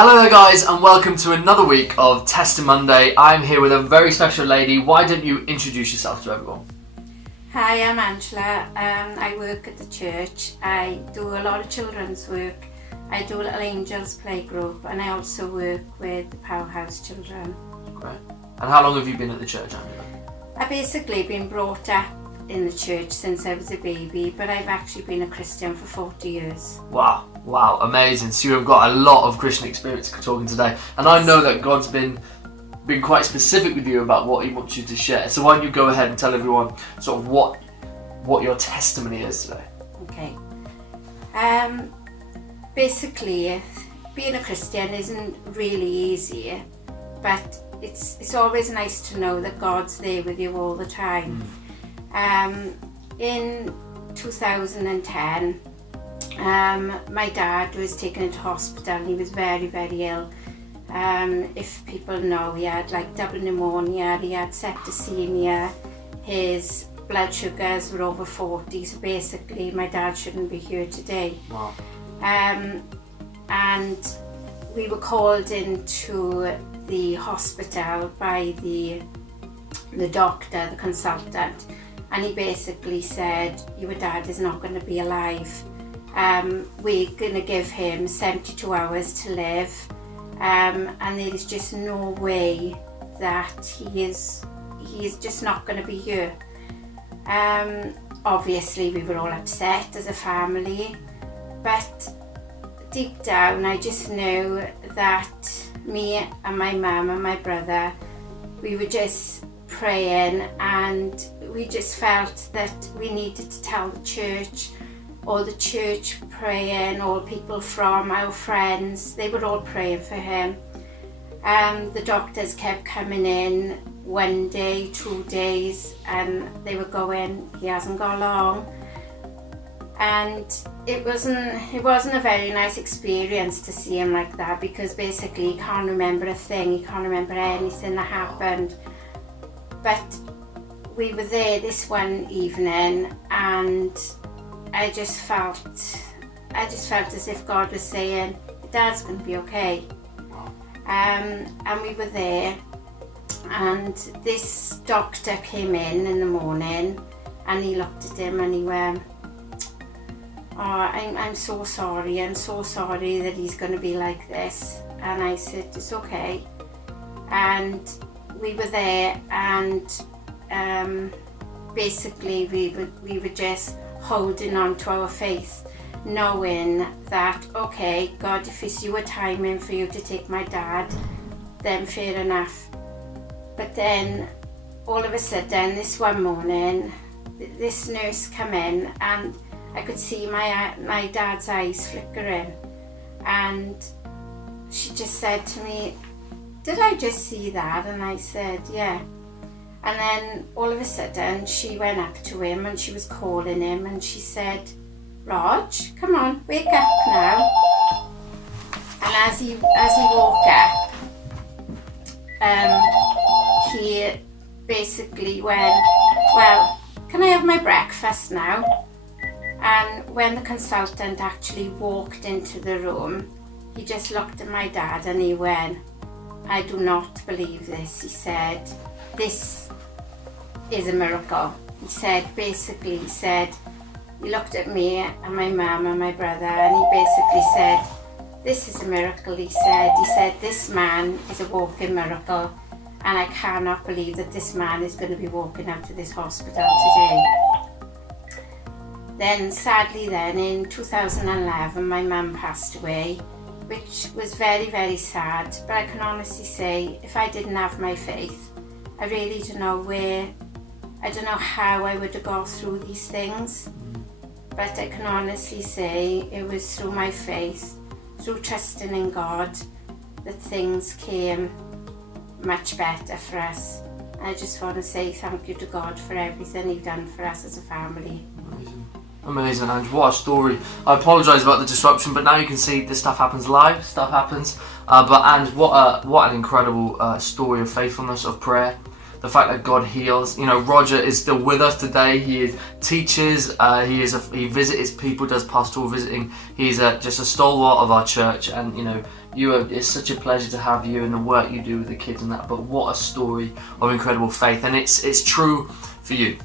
Hello there guys, and welcome to another week of Testing Monday. I'm here with a very special lady. Why don't you introduce yourself to everyone? Hi, I'm Angela. I work at the church. I do a lot of children's work. I do a Little Angels playgroup, and I also work with the Powerhouse children. Great. And how long have you been at the church, Angela? I've basically been brought up in the church since I was a baby, but I've actually been a Christian for 40 years. Wow, amazing. So you've got a lot of Christian experience talking today. And I know that God's been quite specific with you about what he wants you to share. So why don't you go ahead and tell everyone sort of what your testimony is today? Okay. Basically, being a Christian isn't really easy, but it's always nice to know that God's there with you all the time. In 2010, my dad was taken into hospital and he was very, very ill. If people know, he had like double pneumonia, he had septicemia, his blood sugars were over 40, so basically my dad shouldn't be here today. Wow. And we were called into the hospital by the doctor, the consultant, and he basically said, your dad is not going to be alive. We're going to give him 72 hours to live, and there is just no way that he is just not going to be here. Obviously we were all upset as a family, but deep down I just knew that me and my mum and my brother, we were just praying, and we just felt that we needed to tell the church, all the church praying, all people from our friends, they were all praying for him. The doctors kept coming in 1 day, 2 days, and they were going, he hasn't got long. And it wasn't a very nice experience to see him like that, because basically he can't remember a thing, he can't remember anything that happened. But we were there this one evening, and I just felt as if God was saying, Dad's going to be okay. And we were there, and this doctor came in the morning, and he looked at him and he went, oh, I'm so sorry that he's going to be like this. And I said, it's okay. And we were there, and basically we were just holding on to our faith, knowing that, okay, God, if it's your timing for you to take my dad, then fair enough. But then all of a sudden, this one morning, this nurse came in, and I could see my dad's eyes flickering, and she just said to me, did I just see that? And I said, yeah. And then all of a sudden she went up to him and she was calling him, and she said, Rog, come on, wake up now. And as he woke up, he basically went, well, can I have my breakfast now? And when the consultant actually walked into the room, he just looked at my dad and he went, I do not believe this. He said, this is a miracle. He said, he looked at me and my mum and my brother, and he basically said, this is a miracle. He said, this man is a walking miracle, and I cannot believe that this man is going to be walking out of this hospital today. Then sadly in 2011, my mum passed away, which was very, very sad. But I can honestly say, if I didn't have my faith, I really don't know how I would have gone through these things. But I can honestly say it was through my faith, through trusting in God, that things came much better for us. I just want to say thank you to God for everything He's done for us as a family. Amazing, Ange. What a story. I apologise about the disruption, but now you can see this stuff happens live, stuff happens. But Ange, what an incredible story of faithfulness, of prayer. the fact that God heals. You know, Roger is still with us today. He teaches, he visits people, does pastoral visiting. He's just a stalwart of our church, and you know, it's such a pleasure to have you and the work you do with the kids and that. But what a story of incredible faith, and it's true for you.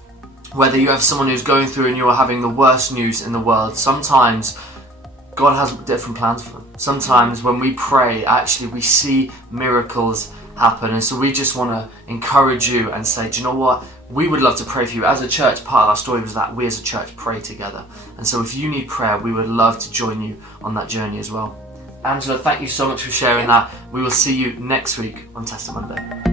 Whether you have someone who's going through and you are having the worst news in the world, sometimes God has different plans for them. Sometimes when we pray, actually we see miracles happen. And so we just want to encourage you and say, do you know what? We would love to pray for you. As a church, part of our story was that we as a church pray together. And so if you need prayer, we would love to join you on that journey as well. Angela, thank you so much for sharing that. We will see you next week on Test Monday.